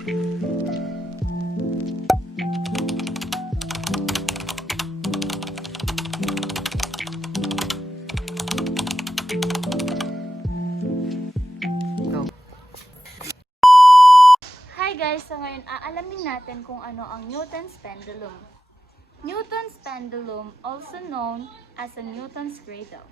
Go. Hi guys! So ngayon aalamin natin kung ano ang Newton's pendulum. Newton's pendulum, also known as a Newton's cradle,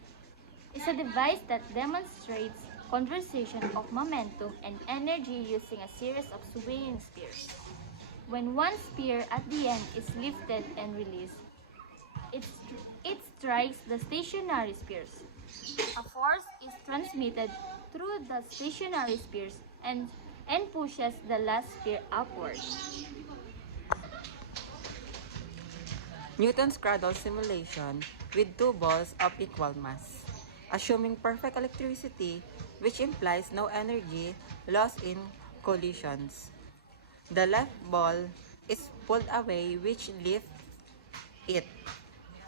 is a device that demonstrates conservation of momentum and energy using a series of swaying spheres. When one sphere at the end is lifted and released, it strikes the stationary spheres. A force is transmitted through the stationary spheres and pushes the last sphere upward. Newton's cradle simulation with two balls of equal mass, assuming perfect electricity, which implies no energy lost in collisions. The left ball is pulled away, which lifts it,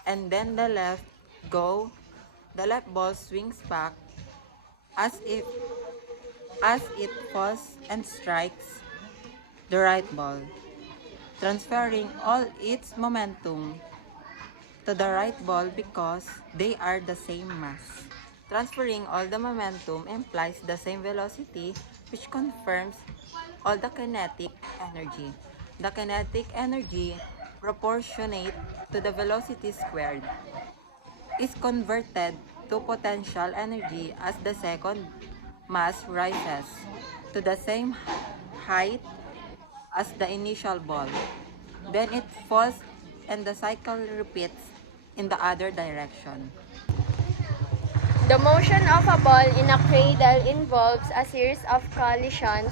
and then the left ball swings back as it falls and strikes the right ball, transferring all its momentum to the right ball because they are the same mass. Transferring all the momentum implies the same velocity, which confirms all the kinetic energy. The kinetic energy, proportionate to the velocity squared, is converted to potential energy as the second mass rises to the same height as the initial ball. Then it falls and the cycle repeats in the other direction. The motion of a ball in a cradle involves a series of collisions,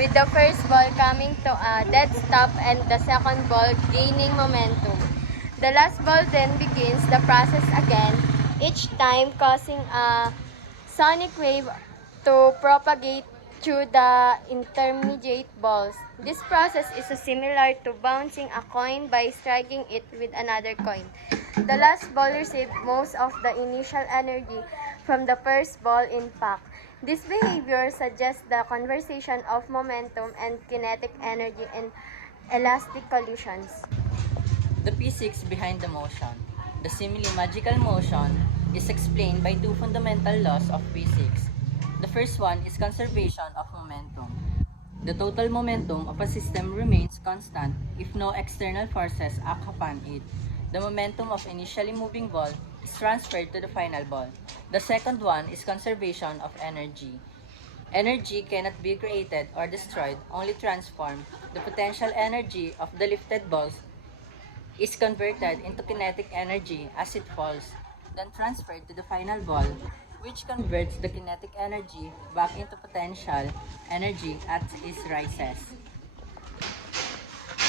with the first ball coming to a dead stop and the second ball gaining momentum. The last ball then begins the process again, each time causing a sonic wave to propagate through the intermediate balls. This process is similar to bouncing a coin by striking it with another coin. The last ball received most of the initial energy from the first ball impact. This behavior suggests the conservation of momentum and kinetic energy in elastic collisions. The physics behind the motion. The seemingly magical motion is explained by two fundamental laws of physics. The first one is conservation of momentum. The total momentum of a system remains constant if no external forces act upon it. The momentum of initially moving ball is transferred to the final ball. The second one is conservation of energy. Energy cannot be created or destroyed, only transformed. The potential energy of the lifted balls is converted into kinetic energy as it falls, then transferred to the final ball, which converts the kinetic energy back into potential energy as it rises.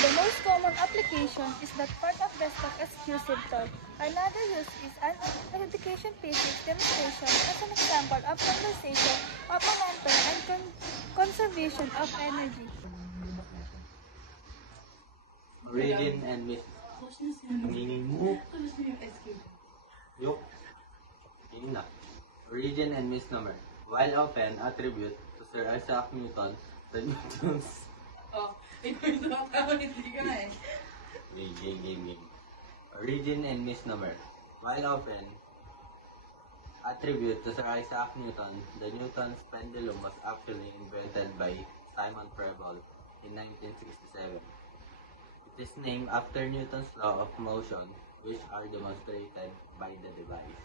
The most common application is that part of the stock exclusive toy. Another use is an education physics demonstration as an example of conservation of momentum and conservation of energy. Origin and Origin and misnomer. While often attribute to Sir Isaac Newton, the Newton's Origin and misnomer. While often attribute to Sir Isaac Newton, the Newton's pendulum was actually invented by Simon Preble in 1967. It is named after Newton's law of motion, which are demonstrated by the device.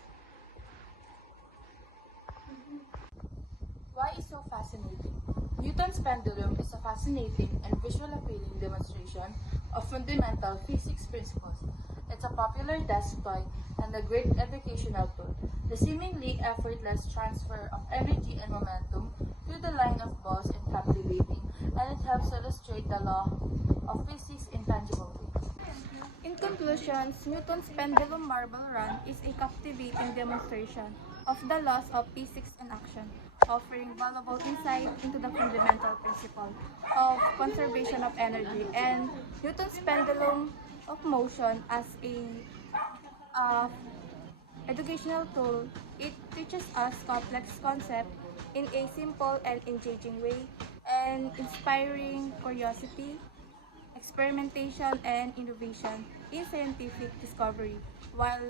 Why is so fascinating? Newton's pendulum is a fascinating and visual appealing demonstration of fundamental physics principles. It's a popular desk toy and a great educational tool. The seemingly effortless transfer of energy and momentum through the line of balls is captivating, and it helps illustrate the law of physics in tangible ways. In conclusion, Newton's pendulum marble run is a captivating demonstration of the laws of physics in action, offering valuable insight into the fundamental principle of conservation of energy, and Newton's pendulum of motion as a educational tool. It teaches us complex concepts in a simple and engaging way, and inspiring curiosity, experimentation, and innovation in scientific discovery, while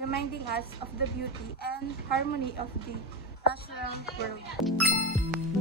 reminding us of the beauty and harmony of the natural world.